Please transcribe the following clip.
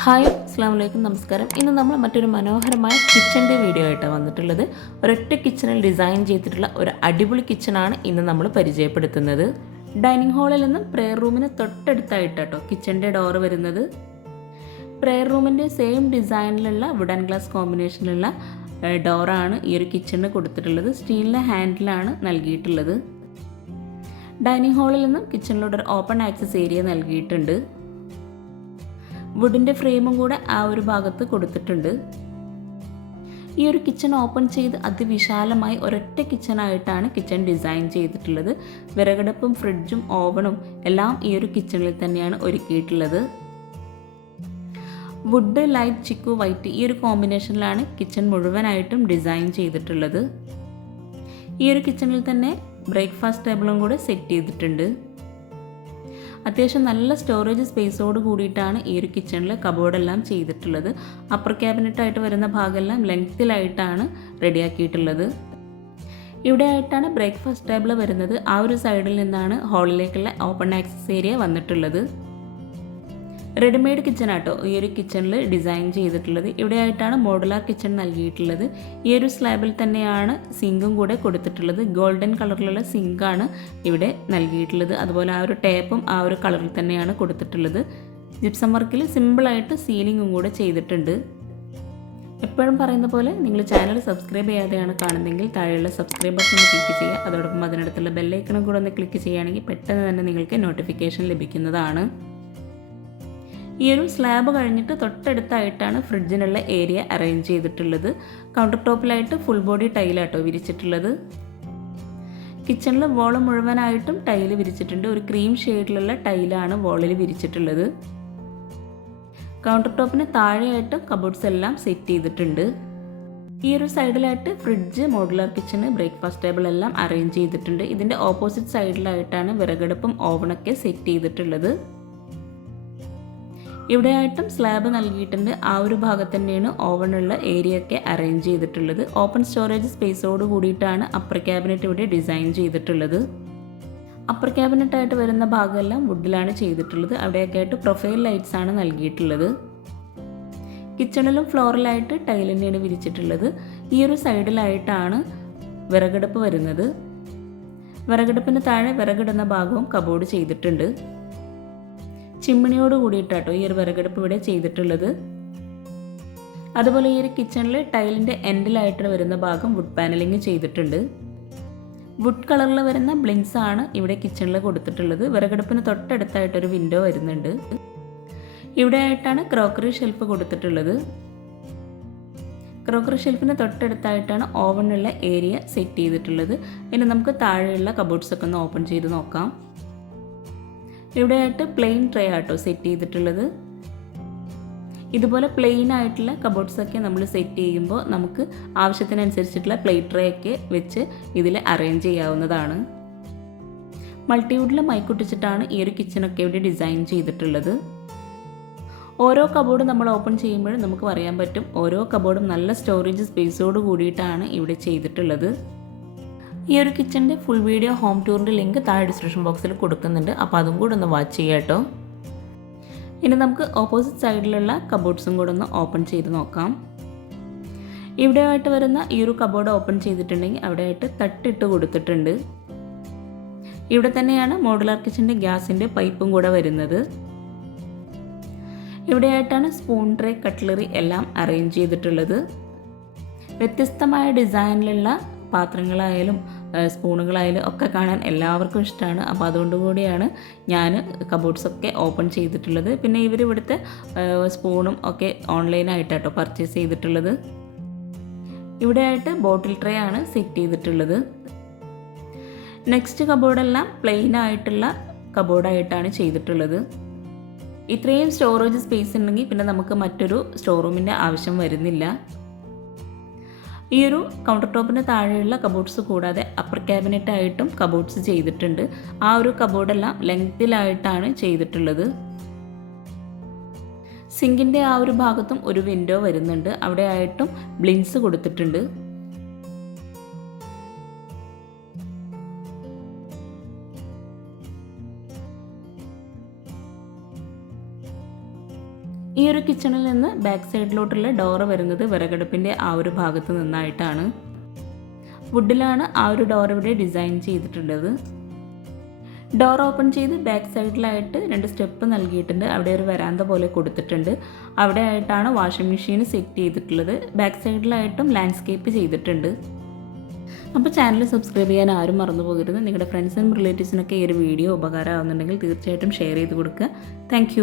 Hi അസ്സാം വലൈക്കും നമസ്കാരം. ഇന്ന് നമ്മൾ മറ്റൊരു മനോഹരമായ കിച്ചന്റെ വീഡിയോ ആയിട്ടാണ് വന്നിട്ടുള്ളത്. ഒരൊറ്റ കിച്ചണിൽ ഡിസൈൻ ചെയ്തിട്ടുള്ള ഒരു അടിപൊളി കിച്ചണാണ് ഇന്ന് നമ്മൾ പരിചയപ്പെടുത്തുന്നത്. ഡൈനിങ് ഹാളിൽ നിന്നും പ്രെയർ റൂമിന് തൊട്ടടുത്തായിട്ട് കേട്ടോ കിച്ചന്റെ ഡോർ വരുന്നത്. പ്രെയർ റൂമിന്റെ സെയിം ഡിസൈനിലുള്ള വുഡൻ ഗ്ലാസ് കോമ്പിനേഷനിലുള്ള ഡോറാണ് ഈ ഒരു കിച്ചണിന് കൊടുത്തിട്ടുള്ളത്. സ്റ്റീലിന്റെ ഹാൻഡിലാണ് നൽകിയിട്ടുള്ളത്. ഡൈനിങ് ഹാളിൽ നിന്നും കിച്ചണിലൂടെ ഒരു ഓപ്പൺ ആക്സസ് ഏരിയ നൽകിയിട്ടുണ്ട്. വുഡിന്റെ ഫ്രെയിമും കൂടെ ആ ഒരു ഭാഗത്ത് കൊടുത്തിട്ടുണ്ട്. ഈ ഒരു കിച്ചൺ ഓപ്പൺ ചെയ്ത് അതിവിശാലമായി ഒരൊറ്റ കിച്ചണായിട്ടാണ് കിച്ചൺ ഡിസൈൻ ചെയ്തിട്ടുള്ളത്. വിറകടുപ്പും ഫ്രിഡ്ജും ഓവണും എല്ലാം ഈ ഒരു കിച്ചണിൽ തന്നെയാണ് ഒരുക്കിയിട്ടുള്ളത്. വുഡ് ലൈറ്റ് ചിക്കു വൈറ്റ് ഈ ഒരു കോമ്പിനേഷനിലാണ് കിച്ചൺ മുഴുവനായിട്ടും ഡിസൈൻ ചെയ്തിട്ടുള്ളത്. ഈ ഒരു കിച്ചണിൽ തന്നെ ബ്രേക്ക്ഫാസ്റ്റ് ടേബിളും കൂടെ സെറ്റ് ചെയ്തിട്ടുണ്ട്. അത്യാവശ്യം നല്ല സ്റ്റോറേജ് സ്പേസോട് കൂടിയിട്ടാണ് ഈ ഒരു കിച്ചണിൽ കബോർഡെല്ലാം ചെയ്തിട്ടുള്ളത്. അപ്പർ ക്യാബിനറ്റായിട്ട് വരുന്ന ഭാഗമെല്ലാം ലെങ്ത്തിലായിട്ടാണ് റെഡിയാക്കിയിട്ടുള്ളത് ഇവിടെ ആയിട്ടാണ് ബ്രേക്ക്ഫാസ്റ്റ് ടേബിൾ വരുന്നത്. ആ ഒരു സൈഡിൽ നിന്നാണ് ഹാളിലേക്കുള്ള ഓപ്പൺ ആക്സസ് ഏരിയ വന്നിട്ടുള്ളത്. റെഡിമെയ്ഡ് കിച്ചൺ ആട്ടോ. ഈ ഒരു കിച്ചണിൽ ഡിസൈൻ ചെയ്തിട്ടുള്ളത്. ഇവിടെ ആയിട്ടാണ് മോഡുലാർ കിച്ചൺ നൽകിയിട്ടുള്ളത്. ഈ ഒരു സ്ലാബിൽ തന്നെയാണ് സിങ്കും കൂടെ കൊടുത്തിട്ടുള്ളത്. ഗോൾഡൻ കളറിലുള്ള സിങ്കാണ് ഇവിടെ നൽകിയിട്ടുള്ളത്. അതുപോലെ ആ ഒരു ടേപ്പും ആ ഒരു കളറിൽ തന്നെയാണ് കൊടുത്തിട്ടുള്ളത്. ജിപ്സം വർക്കിൽ സിമ്പിളായിട്ട് സീലിങ്ങും കൂടെ ചെയ്തിട്ടുണ്ട്. എപ്പോഴും പറയുന്ന പോലെ നിങ്ങൾ ചാനൽ സബ്സ്ക്രൈബ് ചെയ്യാതെയാണ് കാണുന്നതെങ്കിൽ താഴെയുള്ള സബ്സ്ക്രൈബ് ബട്ടൺ ഒന്ന് ക്ലിക്ക് ചെയ്യുക. അതോടൊപ്പം അതിനടുത്തുള്ള ബെല്ലൈക്കണും കൂടെ ഒന്ന് ക്ലിക്ക് ചെയ്യുകയാണെങ്കിൽ പെട്ടെന്ന് തന്നെ നിങ്ങൾക്ക് നോട്ടിഫിക്കേഷൻ ലഭിക്കുന്നതാണ്. ഈ ഒരു സ്ലാബ് കഴിഞ്ഞിട്ട് തൊട്ടടുത്തായിട്ടാണ് ഫ്രിഡ്ജിനുള്ള ഏരിയ അറേഞ്ച് ചെയ്തിട്ടുള്ളത്. കൗണ്ടർ ടോപ്പിലായിട്ട് ഫുൾ ബോഡി ടൈലാട്ടോ വിരിച്ചിട്ടുള്ളത്. കിച്ചണിൽ വോൾ മുഴുവനായിട്ടും ടൈൽ വിരിച്ചിട്ടുണ്ട്. ഒരു ക്രീം ഷെയ്ഡിലുള്ള ടൈലാണ് വോളിൽ വിരിച്ചിട്ടുള്ളത്. കൗണ്ടർ ടോപ്പിന് താഴെയായിട്ട് കബോർഡ്സ് എല്ലാം സെറ്റ് ചെയ്തിട്ടുണ്ട്. ഈ ഒരു സൈഡിലായിട്ട് fridge modular kitchen breakfast table എല്ലാം അറേഞ്ച് ചെയ്തിട്ടുണ്ട്. ഇതിന്റെ ഓപ്പോസിറ്റ് സൈഡിലായിട്ടാണ് വിറകടുപ്പും ഓവണൊക്കെ സെറ്റ് ചെയ്തിട്ടുള്ളത്. ഇവിടെയായിട്ടും സ്ലാബ് നൽകിയിട്ടുണ്ട്. ആ ഒരു ഭാഗത്ത് തന്നെയാണ് ഓവനുള്ള ഏരിയ ഒക്കെ അറേഞ്ച് ചെയ്തിട്ടുള്ളത്. ഓപ്പൺ സ്റ്റോറേജ് സ്പേസോട് കൂടിയിട്ടാണ് അപ്പർ ക്യാബിനറ്റ് ഇവിടെ ഡിസൈൻ ചെയ്തിട്ടുള്ളത്. അപ്പർ ക്യാബിനറ്റ് ആയിട്ട് വരുന്ന ഭാഗമെല്ലാം വുഡിലാണ് ചെയ്തിട്ടുള്ളത്. അവിടെയൊക്കെ ആയിട്ട് പ്രൊഫൈൽ ലൈറ്റ്സ് ആണ് നൽകിയിട്ടുള്ളത്. കിച്ചണിലും ഫ്ലോറിലായിട്ട് ടൈൽ തന്നെയാണ് വിരിച്ചിട്ടുള്ളത്. ഈ ഒരു സൈഡിലായിട്ടാണ് വിറകടുപ്പ് വരുന്നത്. വിറകടുപ്പിന് താഴെ വിറകിടുന്ന ഭാഗവും കബോർഡ് ചെയ്തിട്ടുണ്ട്. ചിമ്മിണിയോട് കൂടിയിട്ടാട്ടോ ഈ ഒരു വിറകടുപ്പ് ഇവിടെ ചെയ്തിട്ടുള്ളത്. അതുപോലെ ഈ ഒരു കിച്ചണിൽ ടൈലിന്റെ എൻഡിലായിട്ട് വരുന്ന ഭാഗം വുഡ് പാനലിങ് ചെയ്തിട്ടുണ്ട്. വുഡ് കളറിൽ വരുന്ന ബ്ലിങ്സ് ആണ് ഇവിടെ കിച്ചണിൽ കൊടുത്തിട്ടുള്ളത്. വിറകടുപ്പിന് തൊട്ടടുത്തായിട്ടൊരു വിൻഡോ വരുന്നുണ്ട്. ഇവിടെ ആയിട്ടാണ് ക്രോക്കറി ഷെൽഫ് കൊടുത്തിട്ടുള്ളത് ക്രോക്കറി ഷെൽഫിന് തൊട്ടടുത്തായിട്ടാണ് ഓവനുള്ള ഏരിയ സെറ്റ് ചെയ്തിട്ടുള്ളത്. ഇനി നമുക്ക് താഴെയുള്ള കബോർഡ്സ് ഒക്കെ ഒന്ന് ഓപ്പൺ ചെയ്ത് നോക്കാം. ഇവിടെയായിട്ട് പ്ലെയിൻ ട്രേ ആട്ടോ സെറ്റ് ചെയ്തിട്ടുള്ളത്. ഇതുപോലെ പ്ലെയിൻ ആയിട്ടുള്ള കബോർഡ്സ് ഒക്കെ നമ്മൾ സെറ്റ് ചെയ്യുമ്പോൾ നമുക്ക് ആവശ്യത്തിനനുസരിച്ചിട്ടുള്ള പ്ലേറ്റ് ട്രേ ഒക്കെ വെച്ച് ഇതിൽ അറേഞ്ച് ചെയ്യാവുന്നതാണ്. മൾട്ടിവുഡിൽ മൈക്കുട്ടിച്ചിട്ടാണ് ഈ ഒരു കിച്ചണൊക്കെ ഇവിടെ ഡിസൈൻ ചെയ്തിട്ടുള്ളത്. ഓരോ കബോർഡും നമ്മൾ ഓപ്പൺ ചെയ്യുമ്പോഴും നമുക്ക് പറയാൻ പറ്റും ഓരോ കബോർഡും നല്ല സ്റ്റോറേജ് സ്പേസോട് കൂടിയിട്ടാണ് ഇവിടെ ചെയ്തിട്ടുള്ളത്. ഈ ഒരു കിച്ചന്റെ ഫുൾ വീഡിയോ ഹോം ടൂറിന്റെ ലിങ്ക് താഴെ ഡിസ്ക്രിപ്ഷൻ ബോക്സിൽ കൊടുക്കുന്നുണ്ട്. അപ്പോൾ അതും കൂടെ ഒന്ന് വാച്ച് ചെയ്യാം കേട്ടോ. ഇനി നമുക്ക് ഓപ്പോസിറ്റ് സൈഡിലുള്ള കബോർഡ്സും കൂടെ ഒന്ന് ഓപ്പൺ ചെയ്ത് നോക്കാം. ഇവിടെയായിട്ട് വരുന്ന ഈ ഒരു കബോർഡ് ഓപ്പൺ ചെയ്തിട്ടുണ്ടെങ്കിൽ അവിടെയായിട്ട് തട്ടിട്ട് കൊടുത്തിട്ടുണ്ട്. ഇവിടെ തന്നെയാണ് മോഡുലാർ കിച്ചന്റെ ഗ്യാസിന്റെ പൈപ്പും കൂടെ വരുന്നത്. ഇവിടെയായിട്ടാണ് സ്പൂൺ ട്രേ കട്ട്ലറി എല്ലാം അറേഞ്ച് ചെയ്തിട്ടുള്ളത്. വ്യത്യസ്തമായ ഡിസൈനിലുള്ള പാത്രങ്ങളായാലും സ്പൂണുകളായാലും ഒക്കെ കാണാൻ എല്ലാവർക്കും ഇഷ്ടമാണ് അപ്പോൾ അതുകൊണ്ട് കൂടിയാണ് ഞാൻ കബോർഡ്സൊക്കെ ഓപ്പൺ ചെയ്തിട്ടുള്ളത്. പിന്നെ ഇവർ ഇവിടുത്തെ സ്പൂണും ഒക്കെ ഓൺലൈനായിട്ടാട്ടോ പർച്ചേസ് ചെയ്തിട്ടുള്ളത്. ഇവിടെയായിട്ട് ബോട്ടിൽ ട്രേ ആണ് സെറ്റ് ചെയ്തിട്ടുള്ളത്. നെക്സ്റ്റ് കബോർഡെല്ലാം പ്ലെയിൻ ആയിട്ടുള്ള കബോർഡായിട്ടാണ് ചെയ്തിട്ടുള്ളത്. ഇത്രയും സ്റ്റോറേജ് സ്പേസ് ഉണ്ടെങ്കിൽ പിന്നെ നമുക്ക് മറ്റൊരു സ്റ്റോർ റൂമിന്റെ ആവശ്യം വരുന്നില്ല. ഈ ഒരു കൗണ്ടർ ടോപ്പിന് താഴെയുള്ള കബോർഡ്സ് കൂടാതെ അപ്പർ ക്യാബിനറ്റ് ആയിട്ടും കബോർഡ്സ് ചെയ്തിട്ടുണ്ട്. ആ ഒരു കബോർഡെല്ലാം ലെങ്തിലായിട്ടാണ് ചെയ്തിട്ടുള്ളത്. സിങ്കിന്റെ ആ ഒരു ഭാഗത്തും ഒരു വിൻഡോ വരുന്നുണ്ട്. അവിടെ ആയിട്ടും ബ്ലിൻസ് കൊടുത്തിട്ടുണ്ട്. ഈ ഒരു കിച്ചണിൽ നിന്ന് ബാക്ക് സൈഡിലോട്ടുള്ള ഡോറ് വരുന്നത് വിറകടുപ്പിന്റെ ആ ഒരു ഭാഗത്ത് നിന്നായിട്ടാണ്. വുഡിലാണ് ആ ഒരു ഡോർ ഇവിടെ ഡിസൈൻ ചെയ്തിട്ടുള്ളത്. ഡോർ ഓപ്പൺ ചെയ്ത് ബാക്ക് സൈഡിലായിട്ട് രണ്ട് സ്റ്റെപ്പ് നൽകിയിട്ടുണ്ട്. അവിടെ ഒരു വരാന്ത പോലെ കൊടുത്തിട്ടുണ്ട്. അവിടെ ആയിട്ടാണ് വാഷിംഗ് മെഷീൻ സെറ്റ് ചെയ്തിട്ടുള്ളത്. ബാക്ക് സൈഡിലായിട്ടും ലാൻഡ്സ്കേപ്പ് ചെയ്തിട്ടുണ്ട്. അപ്പോൾ ചാനൽ സബ്സ്ക്രൈബ് ചെയ്യാൻ ആരും മറന്നു പോകരുത്. നിങ്ങളുടെ ഫ്രണ്ട്സിനും റിലേറ്റീവ്സിനൊക്കെ ഈ ഒരു വീഡിയോ ഉപകാരമാകുന്നുണ്ടെങ്കിൽ തീർച്ചയായിട്ടും ഷെയർ ചെയ്ത് കൊടുക്കുക. താങ്ക്